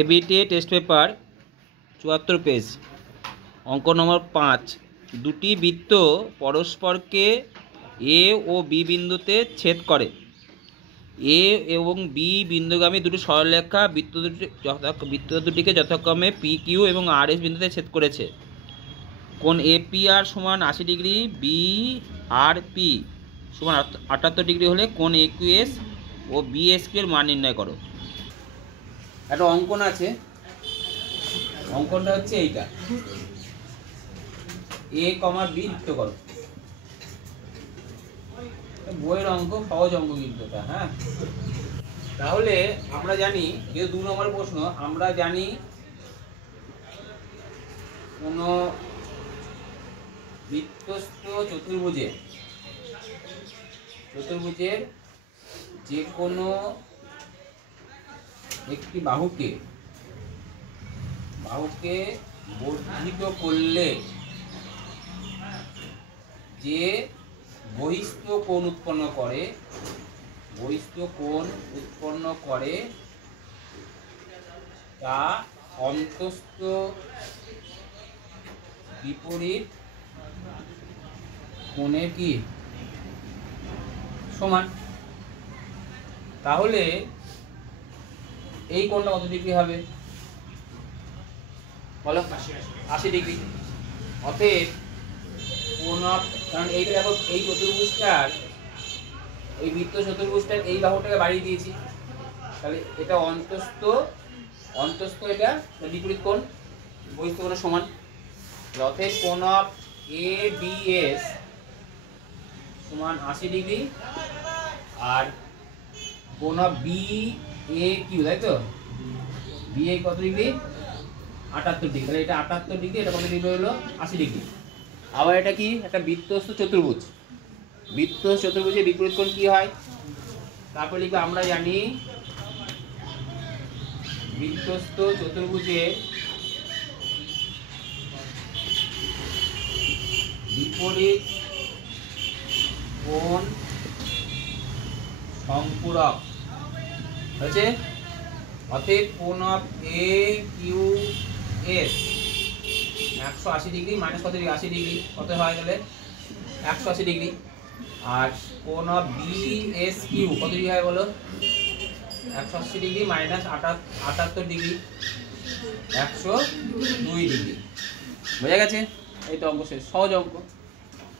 ABTA test paper ৭৪ page, অঙ্ক নম্বর ৫। দুটি বৃত্ত পরস্পরকে এ ও বি বিন্দুতে ছেদ করে। এ এবং বি বিন্দুগামী দুটি সরলরেখা বৃত্ত দুটিকে যথাক্রমে পি কিউ এবং আর এস বিন্দুতে ছেদ করেছে। কোণ এপি আর সমান ৮০ ডিগ্রি, বি আর পি সমান ৭৮ ডিগ্রি হলে কোণ এ কিউ এস ও বি এস কিউ এর মান নির্ণয় করো। একটা অঙ্কন আছে, অঙ্কনটা হচ্ছে এইটা, এ কমা বি যুক্ত করো। বইয়ের অঙ্ক, সহজ অঙ্ক কিন্তু এটা। হ্যাঁ, তাহলে আমরা জানি, যেহেতু ২ নম্বর প্রশ্ন, আমরা জানি কোন বৃত্তস্থ চতুর্ভুজের যে কোনো একটি বাহুকে বর্ধিত করলে যে বহিস্থ কোণ উৎপন্ন করে তা অন্তস্থ বিপরীত কোণের কি সমান। তাহলে এই কোণটা কত ডিগ্রি হবে বলো? ৮০ ডিগ্রি। অতএব কোণ অফ, কারণ এইটা দেখো, এই চতুর্ভুজটার, এই বৃত্ত চতুর্ভুজটার এই বাহুটাকে বাড়িয়ে দিয়েছি, তাহলে এটা অন্তস্থ, এটা বিপরীত কোণ, বহিস্থ কোণের সমান। অতএব কোণ অফ এ বি এস সমান ৮০ ডিগ্রি, আর কোণ অফ বি এ কিউ, তাই তো, বি এ কত ডিগ্রি? ৭৮ ডিগ্রি। তাহলে এটা ৭৮ ডিগ্রি, এটা কত ডিগ্রি হলো? ৮০ ডিগ্রি। আবার এটা কি? একটা বৃত্তস্থ চতুর্ভুজ। বৃত্তস্থ চতুর্ভুজের বিপরীত কোণ কি হয়? তারপর লিখবে, আমরা জানি বৃত্তস্থ চতুর্ভুজের বিপরীত কোণ সম্পূরক হচ্ছে। অতএব কোণ of A Q S ১৮০ degree minus কত ডিগ্রি? ৮০ ডিগ্রি। কত হয় তাহলে? ১৮০ ডিগ্রি। আর কোণ অফ বি এস কিউ কত ডিগ্রি হয় বলো? ১৮০ ডিগ্রি মাইনাস ৭৮ ডিগ্রি, ১০২ ডিগ্রি। বোঝা গেছে? এই তো অঙ্ক শেষ, সহজ অঙ্ক।